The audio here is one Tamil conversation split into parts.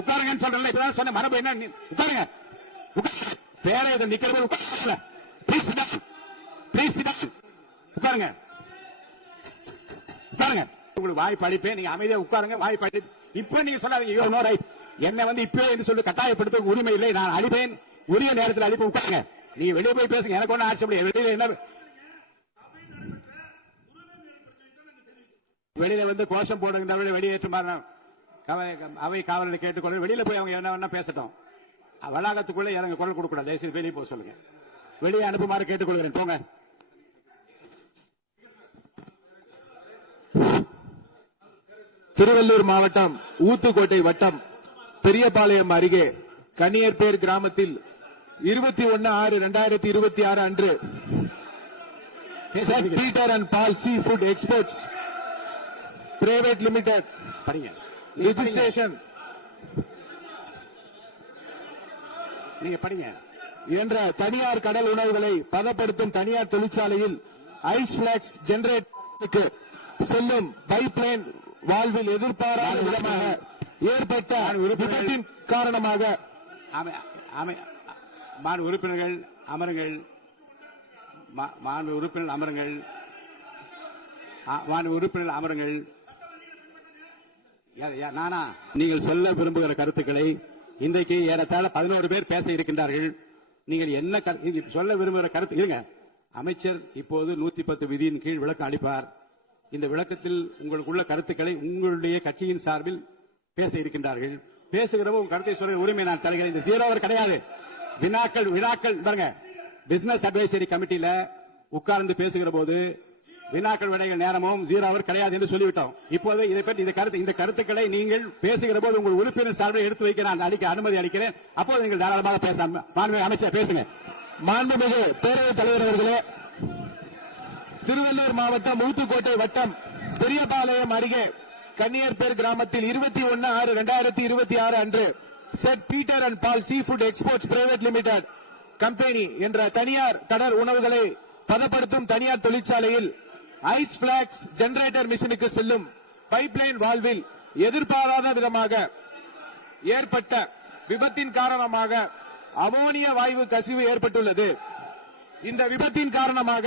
உட்காருங்கன்னு சொல்றேன். இப்பதான் சொன்ன மரபு என்ன? உட்காருங்க. பேரை நிக்கிறது உட்காருங்க. உட்காருங்க. உட்காருங்க. உங்களுக்கு வாய் படிப்பேன். நீங்க அமைதியா உட்காருங்க. வாய் படி. இப்ப நீங்க சொல்லாதீங்க என்ன இப்பவே என்று சொல்லி கட்டாயப்படுத்த உரிமை இல்லை. நான் அழிப்பேன். உரிய நேரத்தில் அழிப்பு. உட்காருங்க. நீங்க வெளியே போய் பேசுங்க. எனக்கு ஒன்னும் ஆட்சி வெளியில என்ன வெளியில வந்து கோஷம் போடுங்க. வெளியேற்றுமாறு அவை காவலில் கேட்டுக்கொள்ள. வெளியில போய் அவங்க என்ன பேசட்டும். வளாகத்துக்குள்ள எனக்கு குரல் கொடுக்க கூடாது. தயவுசெய்து வெளியே போக சொல்லுங்க. வெளியே அனுப்புமாறு கேட்டுக்கொள்கிறேன். போங்க. திருவள்ளூர் மாவட்டம் ஊத்துக்கோட்டை வட்டம் பெரியபாளையம் அருகே கனியர்பேர் கிராமத்தில் 21/6/2026 அன்று Peter and Paul sea food exports private limited registration நீங்க படிங்க என்ற தனியார் கடல் உணவுகளை பதப்படுத்தும் தனியார் தொழிற்சாலையில் ஐஸ் பிளாக்ஸ் ஜெனரேட்டருக்கு செல்லும் பைப்லைன் வாழ்வில் எதிர்பாராத விதமாக ஏற்பட்ட விபத்தின் காரணமாக உறுப்பினர்கள் அமருங்கள். உறுப்பினர்கள் அமருங்கள். நானா நீங்கள் சொல்ல விரும்புகிற கருத்துக்களை இன்றைக்கு ஏறத்தாழ 11 பேர் பேச இருக்கின்றார்கள். நீங்கள் என்ன சொல்ல விரும்புகிற கருத்து இருங்க. அமைச்சர் இப்போது 110 விதியின் கீழ் விளக்கம் அளிப்பார். இந்த விளக்கத்தில் உங்களுக்குள்ள கருத்துக்களை உங்களுடைய கட்சியின் சார்பில் பேச இருக்கின்றார்கள். பேசுகிறவோ உங்க கருத்தை சொல்ற உரிமை நான் தருகிறேன். இந்த 0 கிடையாது. வினாக்கள் பாருங்க. பிசினஸ் அட்வைசரி கமிட்டியில உட்கார்ந்து பேசுகிற போது வினாக்கள் விடைகள் நேரமும் 0 கிடையாது என்று சொல்லிவிட்டோம். இப்போது இதை பற்றி இந்த கருத்துக்களை நீங்கள் பேசுகிற போது உங்கள் உறுப்பினர் சார்பில் எடுத்து வைக்க நான் அனுமதி அளிக்கிறேன். அப்போது நீங்கள் தாராளமாக பேச. மாண்புமிகு அமைச்சர் பேசுங்க. மாண்புமிகு பேரவைத் தலைவர் அவர்களே, திருவள்ளூர் மாவட்டம் ஊத்துக்கோட்டை வட்டம் பெரியபாளையம் அருகே கன்னியர்பேர் கிராமத்தில் 21/6/2026 அன்று செட் Peter and Paul sea food exports private limited company என்ற தனியார் கடல் உணவுகளை பதப்படுத்தும் தனியார் தொழிற்சாலையில் ஐஸ் பிளாக்ஸ் ஜெனரேட்டர் மிஷினுக்கு செல்லும் பைப்லைன் வால்வில் எதிர்பாராத விதமாக ஏற்பட்ட விபத்தின் காரணமாக அமோனியா வாயு கசிவு ஏற்பட்டுள்ளது. இந்த விபத்தின் காரணமாக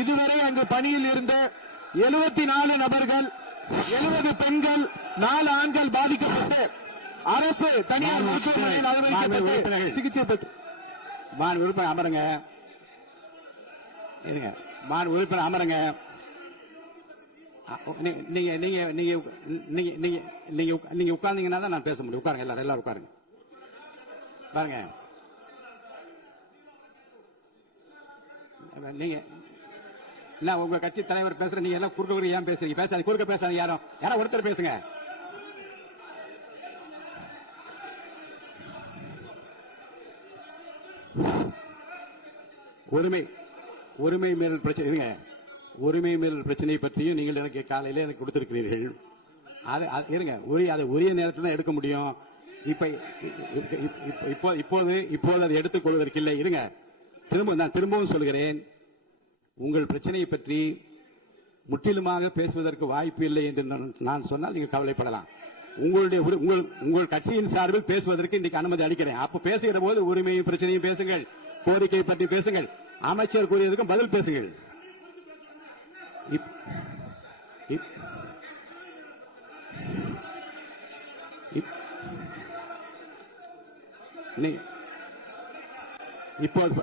இதுவரை அங்கு பணியில் இருந்த 74 நபர்கள், 70 பெண்கள், 4 ஆண்கள் பாதிக்கப்பட்டு அரசு தனியார் மருத்துவமனையில் அனுமதிக்கப்பட்டு சிகிச்சை பெற்று. உறுப்பினர் அமருங்க. உறுப்பினர் அமருங்க. நீங்க உட்கார்ந்தீங்கன்னா தான் நான் பேச முடியும். உட்காருங்க. எல்லாரும் உட்காருங்க. பாருங்க, நீங்க உங்க கட்சி தலைவர் பேசுற, நீங்க எல்லாம் குறுக்க ஏன் பேசுறீங்க? பேசாது, குறுக்க பேசாது. யாரோ ஒருத்தர் பேசுங்க. உரிமை மீறல் பிரச்சனை இருங்க. உரிமை மீறல் பிரச்சனை பற்றியும் நீங்கள் எனக்கு காலையில எனக்கு கொடுத்திருக்கிறீர்கள். இருங்க, அதை உரிய நேரத்தில் தான் எடுக்க முடியும். இப்போது அதை எடுத்துக் கொள்வதற்கு இல்லை. இருங்க, நான் திரும்பவும் சொல்கிறேன். உங்கள் பிரச்சனையை பற்றி முற்றிலுமாக பேசுவதற்கு வாய்ப்பு இல்லை என்று நான் சொன்னால் நீங்கள் கவலைப்படலாம். உங்கள் கட்சியின் சார்பில் பேசுவதற்கு இன்றைக்கு அனுமதி அளிக்கிறேன். அப்ப பேசுகிற போது உரிமையும் பிரச்சனையும் பேசுங்கள், கோரிக்கை பற்றி பேசுங்கள், அமைச்சர் கூறியதுக்கும் பதில் பேசுங்கள். இப்போது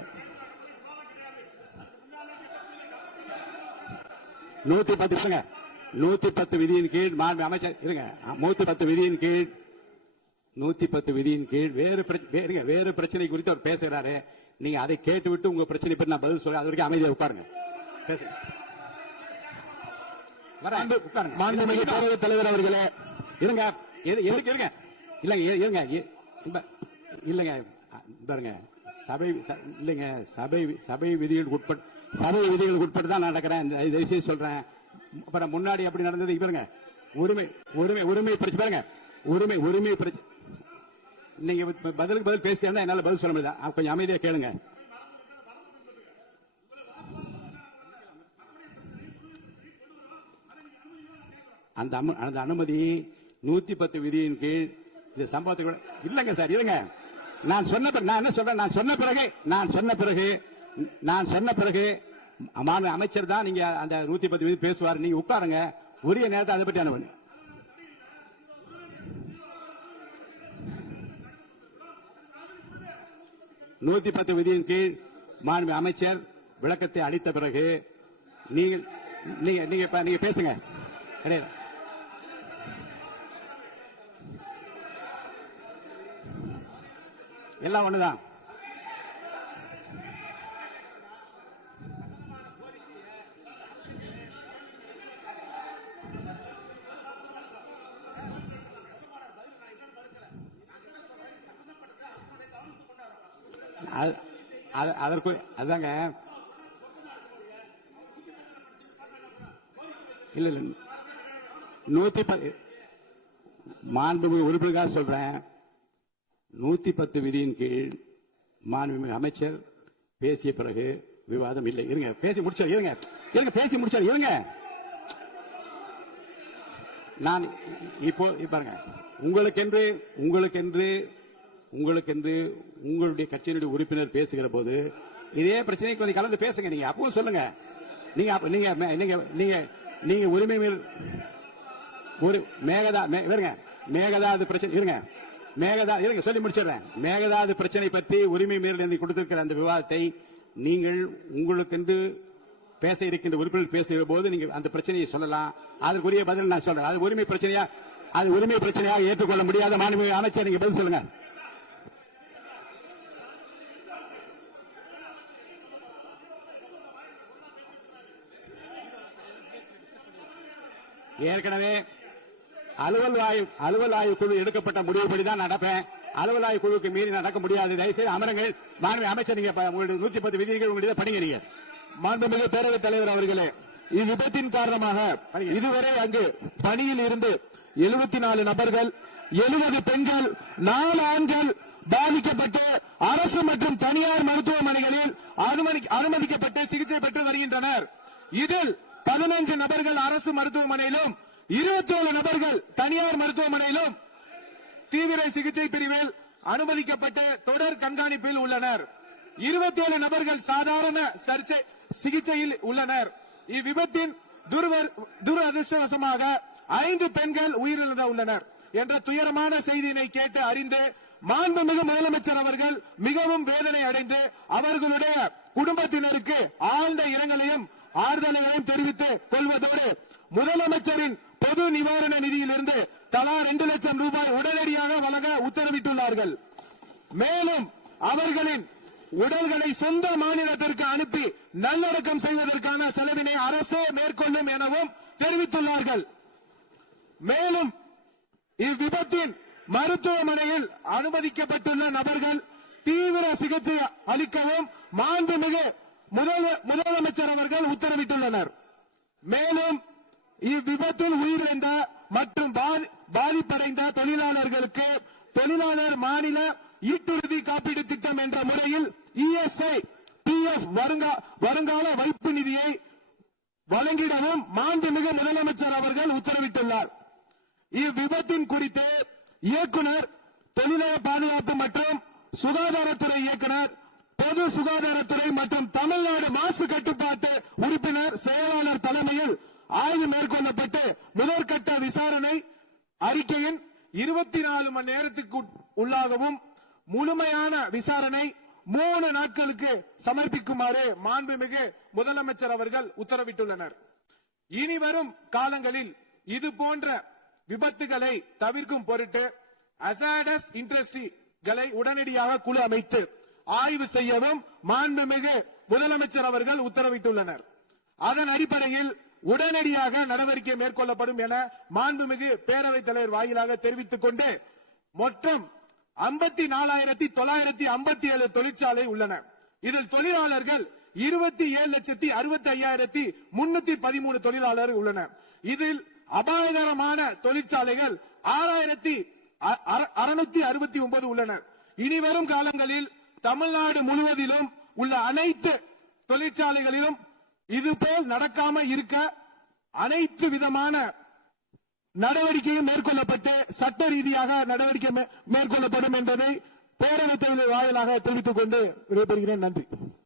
110 விதியின் கீழ் அமைச்சர் இருங்க. 110 விதியின் கீழ் 110 விதியின் கீழ் வேறு பிரச்சனை குறித்து அவர் பேசுகிறாரு. நீங்க அதை கேட்டுவிட்டு உங்க பிரச்சனை பற்றி நான் பதில் சொல்ல. அது வரைக்கும் அமைதியாக உட்காருங்க. பேசுங்க. மாண்புமிகு பேரவைத் தலைவர் அவர்களே, இருங்க. இருங்க. இல்லங்க இல்லங்க பாருங்க. சபை விதிகள் உட்பட்டு தான் நடக்கிறேன். தயவுசெய்து சொல்றேன். முன்னாடி அப்படி நடந்தது. பாருங்க, உரிமை பிரச்சனை பாருங்க. உரிமை பிரச்சனை. நீங்க பதிலுக்கு பதில் பேசினா என்னால பதில் சொல்ல முடியாது. கொஞ்சம் அமைதியா கேளுங்க. அந்த அனுமதி 110 விதியின் கீழ் இந்த சம்பவத்துக்கு இல்லங்க சார், இருங்க. நான் என்ன சொல்றேன், நான் சொன்ன பிறகு மாண்பு அமைச்சர் தான் நீங்க அந்த 110 விதி பேசுவார். நீங்க உட்காருங்க, உரிய நேரத்தை அதை பற்றி அனுப்புங்க. நூத்தி 10 விதியின் கீழ் மாண்பு அமைச்சர் விளக்கத்தை அளித்த பிறகு நீங்க பேசுங்க. எல்லாம் ஒண்ணுதான். அதற்கு அதாங்க இல்ல 110 மாண்புமிகு உறுப்பினராக சொல்றேன். 110 விதியின் கீழ் மாண்புமிகு அமைச்சர் பேசிய பிறகு விவாதம் இல்லை. இருங்க, பேசி முடிச்சார். பேசி முடிச்சார். இருங்க, நான் இப்போ பாருங்க, உங்களுக்கென்று உங்களுடைய கட்சியினுடைய உறுப்பினர் பேசுகிற போது இதே பிரச்சனை கொஞ்சம் கலந்து பேசுங்க. நீங்க அப்பவும் சொல்லுங்க. நீங்க உரிமை ஒரு மேகதாது பிரச்சனை இருங்க சொல்லி முடிச்சிடுறேன். மேகதாது பிரச்சனை பற்றி உரிமை மீறல் கொடுத்திருக்கிற அந்த விவாதத்தை நீங்கள் உங்களுக்கென்று பேச இருக்கின்ற உறுப்பினர் பேசுகிற போது நீங்க அந்த பிரச்சனையை சொல்லலாம். அதற்குரிய பதில் நான் சொல்றேன். அது உரிமை பிரச்சனையாக ஏற்றுக்கொள்ள முடியாத மாண்புமிகு அமைச்சர், நீங்க பதில் சொல்லுங்க. ஏற்கனவே அலுவல் ஆய்வு குழு எடுக்கப்பட்ட முடிவுபடிதான் நடப்பேன். அலுவல் ஆய்வு குழுவுக்கு மீறி நடக்க முடியாது. தயவுசெய்து அமருங்கள். மாண்புமிகு அமைச்சர், நீங்க 110 விதிகள் உங்களுடைய படிங்க. மாண்புமிகு பேரவைத் தலைவர் அவர்களே, இவ்விபத்தின் காரணமாக இதுவரை அங்கு பணியில் இருந்து 74 நபர்கள், 70 பெண்கள், 4 ஆண்கள் பாதிக்கப்பட்டு அரசு மற்றும் தனியார் மருத்துவமனைகளில் அனுமதிக்கப்பட்டு சிகிச்சை பெற்று வருகின்றனர். இதில் 15 நபர்கள் அரசு மருத்துவமனையிலும் 27 நபர்கள் தனியார் மருத்துவமனையிலும் தீவிர சிகிச்சை பிரிவில் அனுமதிக்கப்பட்டு தொடர் கண்காணிப்பில் உள்ளனர். 27 நபர்கள் சாதாரண சிகிச்சையில் உள்ளனர். இவ்விபத்தின் துரதிருஷ்டவசமாக 5 பெண்கள் உயிரிழந்து உள்ளனர் என்ற துயரமான செய்தியினை கேட்டு அறிந்து மாண்புமிகு முதலமைச்சர் அவர்கள் மிகவும் வேதனை அடைந்து அவர்களுடைய குடும்பத்தினருக்கு ஆழ்ந்த இரங்கலையும் ஆறுதலையும் தெரிவித்துக் கொள்வதோடு முதலமைச்சரின் பொது நிவாரண நிதியிலிருந்து தலா 2 லட்சம் ரூபாய் உடனடியாக வழங்க உத்தரவிட்டுள்ளார்கள். மேலும் அவர்களின் உடல்களை சொந்த மாநிலத்திற்கு அனுப்பி நல்லடக்கம் செய்வதற்கான செலவினை அரசே மேற்கொள்ளும் எனவும் தெரிவித்துள்ளார்கள். மேலும் இவ்விபத்தின் மருத்துவமனையில் அனுமதிக்கப்பட்டுள்ள நபர்கள் தீவிர சிகிச்சை அளிக்கவும் மாண்புமிகு முதலமைச்சர் அவர்கள் உத்தரவிட்டுள்ளனர். மேலும் இவ்விபத்தில் உயிரிழந்த மற்றும் பாதிப்படைந்த தொழிலாளர்களுக்கு தொழிலாளர் மாநில ஈட்டுறுதி காப்பீடு திட்டம் என்ற முறையில் ESI PF வருங்கால வைப்பு நிதியை வழங்கிடவும் மாண்புமிகு முதலமைச்சர் அவர்கள் உத்தரவிட்டுள்ளார். இவ்விபத்தின் குறித்து இயக்குனர், தொழிலாளர் பாதுகாப்பு மற்றும் சுகாதாரத்துறை இயக்குனர், பொது சுகாதாரத்துறை மற்றும் தமிழ்நாடு மாசு கட்டுப்பாட்டு உறுப்பினர் செயலாளர் தலைமையில் ஆய்வு மேற்கொள்ளப்பட்டு முதற்கட்ட விசாரணை அறிக்கையின் 24 மணி நேரத்துக்கு உள்ளாகவும் முழுமையான விசாரணை 3 நாட்களுக்கு சமர்ப்பிக்குமாறு மாண்புமிகு முதலமைச்சர் அவர்கள் உத்தரவிட்டுள்ளனர். இனி வரும் காலங்களில் இது போன்ற விபத்துகளை தவிர்க்கும் பொருட்டு அசாடஸ் இண்டஸ்ட்ரிகளை உடனடியாக குழு அமைத்து ஆய்வு செய்யவும் மாண்புமிகு முதலமைச்சர் அவர்கள் உத்தரவிட்டுள்ளனர். அதன் அடிப்படையில் உடனடியாக நடவடிக்கை மேற்கொள்ளப்படும் என மாண்புமிகு பேரவைத் தலைவர் வாயிலாக தெரிவித்துக் கொண்டு மொத்தம் 54,957 தொழிற்சாலை உள்ளன. இதில் தொழிலாளர்கள் 27,65,313 தொழிலாளர்கள் உள்ளனர். இதில் அபாயகரமான தொழிற்சாலைகள் 6,669 உள்ளனர். இனி வரும் காலங்களில் தமிழ்நாடு முழுவதிலும் உள்ள அனைத்து தொழிற்சாலைகளிலும் இதுபோல் நடக்காம இருக்க அனைத்து விதமான நடவடிக்கையும் மேற்கொள்ளப்பட்டு சட்ட ரீதியாக நடவடிக்கை மேற்கொள்ளப்படும் என்பதை பேரவைத் தலைவர் வாயிலாக தெரிவித்துக் கொண்டு விடைபெறுகிறேன். நன்றி.